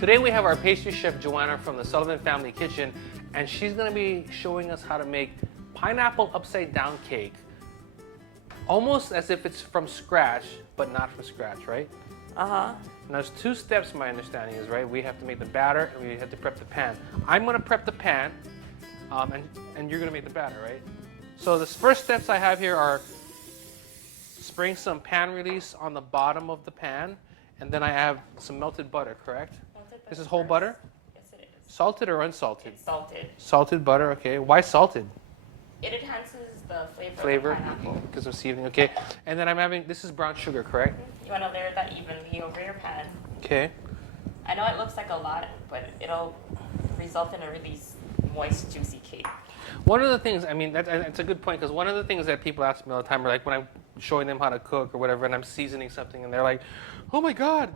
Today we have our pastry chef Joanna from the Sullivan Family Kitchen, and she's gonna be showing us how to make pineapple upside down cake. Almost as if it's from scratch, but not from scratch, right? Uh-huh. And there's two steps, my understanding is, right? We have to make the batter and we have to prep the pan. I'm gonna prep the pan, and you're gonna make the batter, right? So the first steps I have here are spraying some pan release on the bottom of the pan, and then I have some melted butter, correct? This is whole butter? Yes, it is. Salted or unsalted? It's salted. Salted butter, okay. Why salted? It enhances the Flavor, of the pineapple. because of seasoning, okay. And then I'm having, this is brown sugar, correct? You want to layer that evenly over your pan. Okay. I know it looks like a lot, but it'll result in a really moist, juicy cake. One of the things, I mean, that's a good point, because one of the things that people ask me all the time are like when I'm showing them how to cook or whatever, and I'm seasoning something, and they're like, oh my God,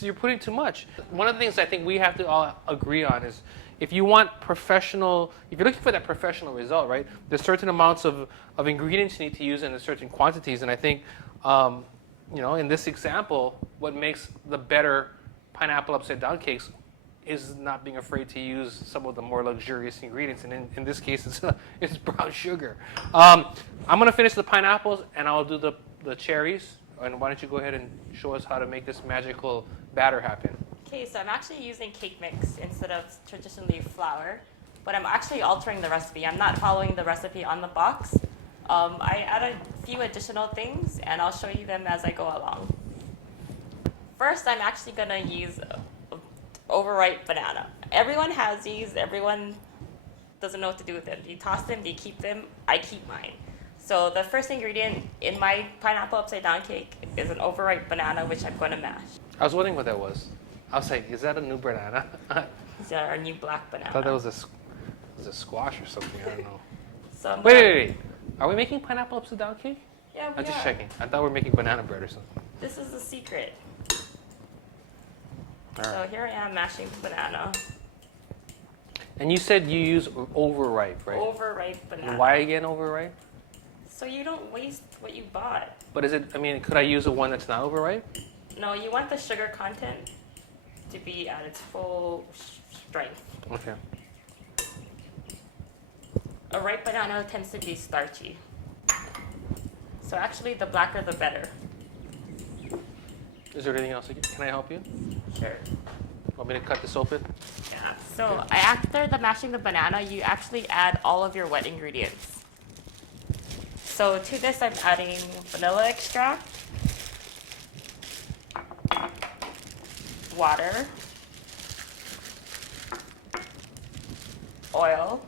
you're putting too much. One of the things I think we have to all agree on is if you want professional, if you're looking for that professional result, right, there's certain amounts of ingredients you need to use in certain quantities, and I think, in this example, what makes the better pineapple upside down cakes is not being afraid to use some of the more luxurious ingredients, and in this case, it's brown sugar. I'm gonna finish the pineapples, and I'll do the cherries. And why don't you go ahead and show us how to make this magical batter happen? Okay, so I'm actually using cake mix instead of traditionally flour, but I'm actually altering the recipe. I'm not following the recipe on the box. I add a few additional things, and I'll show you them as I go along. First, I'm actually gonna use overripe banana. Everyone has these. Everyone doesn't know what to do with them. Do you toss them? Do you keep them? I keep mine. So the first ingredient in my pineapple upside down cake is an overripe banana, which I'm going to mash. I was wondering what that was. I was like, is that a new banana? I These are our new black banana. thought that was a squash or something. I don't know. So Wait. Are we making pineapple upside down cake? Yeah, we I'm just are. checking. I thought we were making banana bread or something. This is the secret. All So right. here I am mashing the banana. And you said you use overripe, right? Overripe banana. And why again overripe? So you don't waste what you bought. But could I use the one that's not overripe? No, you want the sugar content to be at its full strength. Okay. A ripe banana tends to be starchy. So actually, the blacker the better. Is there anything else? Can I help you? Sure. Want me to cut this open? Yeah. So after the mashing the banana, you actually add all of your wet ingredients. So to this, I'm adding vanilla extract, water, oil,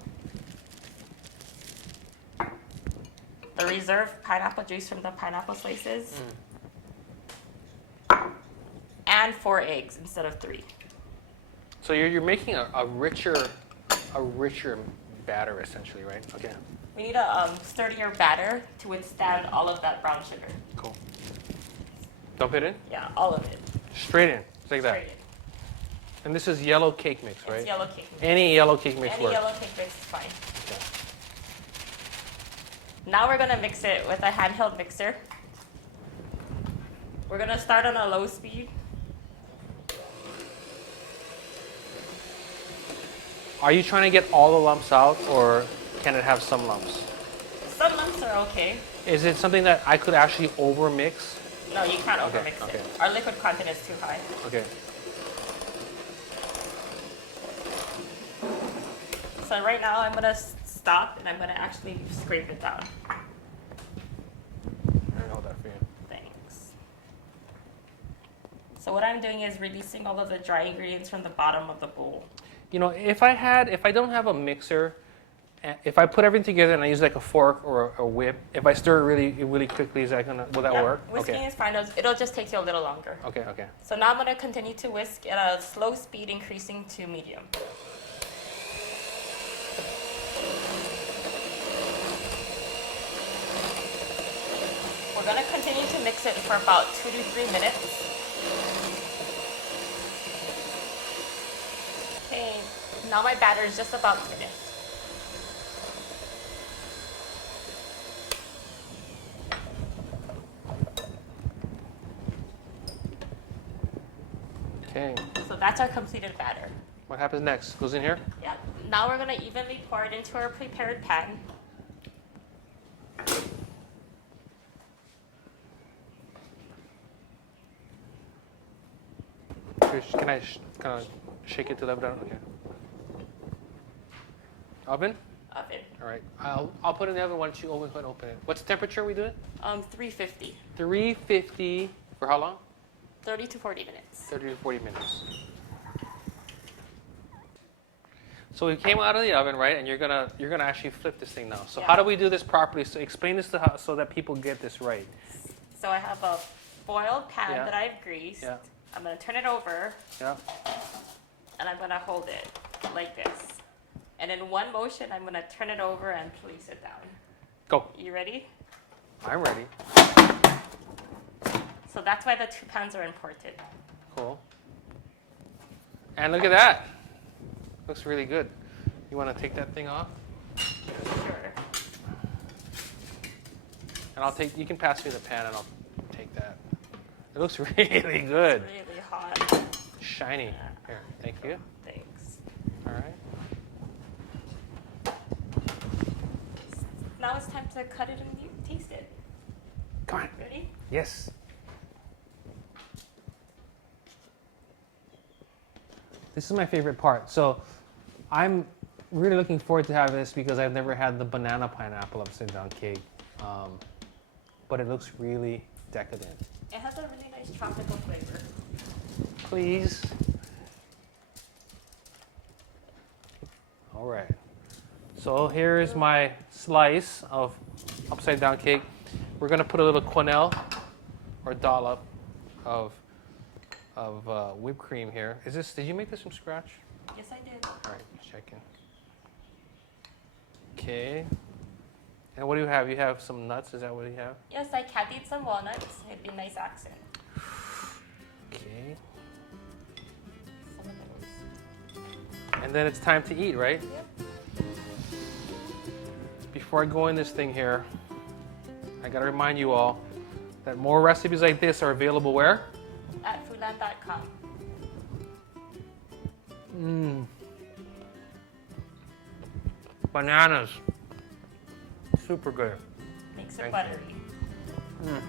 the reserved pineapple juice from the pineapple slices, and 4 eggs instead of 3. So you're making a richer batter essentially, right? Okay. We need a sturdier batter to withstand all of that brown sugar. Cool. Dump it in? Yeah, all of it. Straight in. Just like that. Straight in. And this is yellow cake mix, right? It's yellow cake mix. Any yellow cake mix Any works. yellow cake mix is fine. Now we're gonna mix it with a handheld mixer. We're gonna start on a low speed. Are you trying to get all the lumps out, or can it have some lumps? Some lumps are okay. Is it something that I could actually over mix? No, you can't Okay, overmix okay. it. Our liquid content is too high. Okay. So right now I'm gonna stop and I'm gonna actually scrape it down. I don't know that for you. Thanks. So what I'm doing is releasing all of the dry ingredients from the bottom of the bowl. If I don't have a mixer, if I put everything together and I use like a fork or a whip, if I stir it really quickly, will that work? Whisking Okay. is fine. It'll just take you a little longer. Okay. So now I'm going to continue to whisk at a slow speed, increasing to medium. We're going to continue to mix it for about 2 to 3 minutes. Okay, now my batter is just about finished. Okay. So that's our completed batter. What happens next? Goes in here? Yep. Now we're gonna evenly pour it into our prepared pan. Can I kind of shake it to level down? Okay. Oven? Oven. All right. I'll put it in the oven. Why don't you open it? What's the temperature we do it? 350. 350 for how long? 30 to 40 minutes. 30 to 40 minutes. So we came out of the oven, right? And you're gonna actually flip this thing now. So Yeah. how do we do this properly? So explain this so that people get this right. So I have a boiled pan Yeah. that I've greased. Yeah. I'm gonna turn it over Yeah. and I'm gonna hold it like this. And in one motion, I'm gonna turn it over and place it down. Go. You ready? I'm ready. So that's why the two pans are important. Cool. And look at that. Looks really good. You want to take that thing off? Sure. And you can pass me the pan and I'll take that. It looks really good. It's really hot. Shiny. Here, thank you. Thanks. All right. Now it's time to cut it and you taste it. Come on. Ready? Yes. This is my favorite part. So I'm really looking forward to having this because I've never had the banana pineapple upside down cake. But it looks really decadent. It has a really nice tropical flavor. Please. All right. So here is my slice of upside down cake. We're gonna put a little quenelle or dollop of whipped cream here. Did you make this from scratch? Yes, I did. All right, just checking. Okay. And what do you have? You have some nuts, is that what you have? Yes, I candied some walnuts. It'd be a nice accent. Okay. Some of those. And then it's time to eat, right? Yep. Before I go in this thing here, I gotta remind you all that more recipes like this are available where? At foodland.com. Bananas. Super good. Makes it Thank you. buttery. Mm.